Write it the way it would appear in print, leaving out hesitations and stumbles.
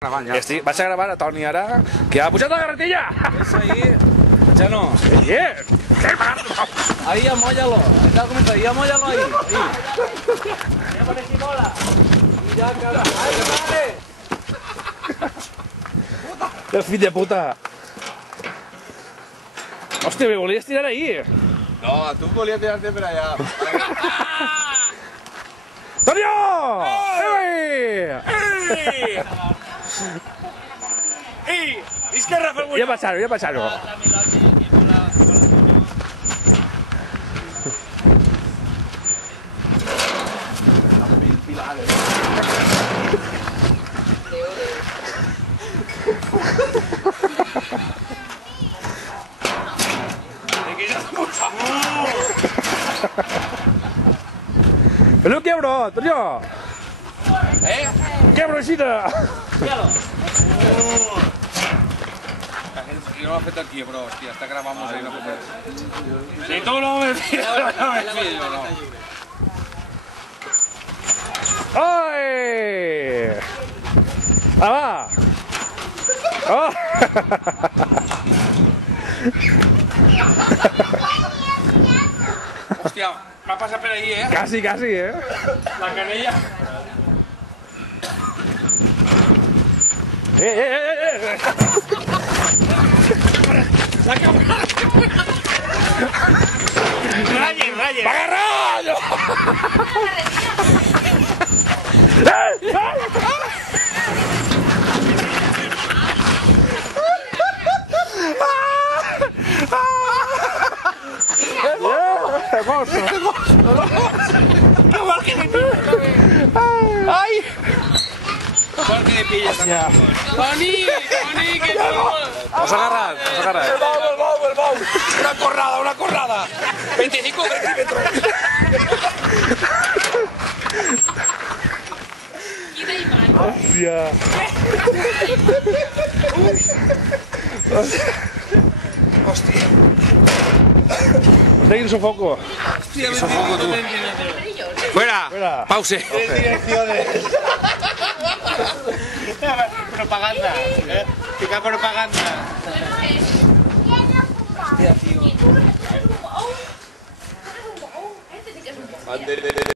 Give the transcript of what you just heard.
Vaig a gravar a Toni ara, que ha pujat la carretilla! Eso ahí, ya no. Yeah. Ahí amóllalo. Está como está, ahí amóllalo ahí. Ya por aquí mola. Y ya cara. ¡Ahí vale! El fill de puta! Hòstia, me volies tirar ahí! No, tu volies tirar-te per allà. Tonio! Ei! ¡Ey! Izquierda, fue Ja baixar-ho. Però què, bro? Tonio! Què, bro, així? Aquí no l'ha fet aquí, però, hòstia, està gravant molt ahí, no pot fer. Si tú no me pillas, no me pillo, no. Ai! Ah, va! Oh! Hòstia, m'ha passat per ahí, Quasi, La canella. La cámara. Rayes. ¡Agarrado! ¡Ay! Vol que li pilles. Toni, que no. Has agarrat. El bou. Una corrada. 25 centímetros. Hòstia. Hòstia. Tengo un sofoco. Sofoco tú. Fuera. Pause. Propaganda. Pica propaganda. Hostia, tío.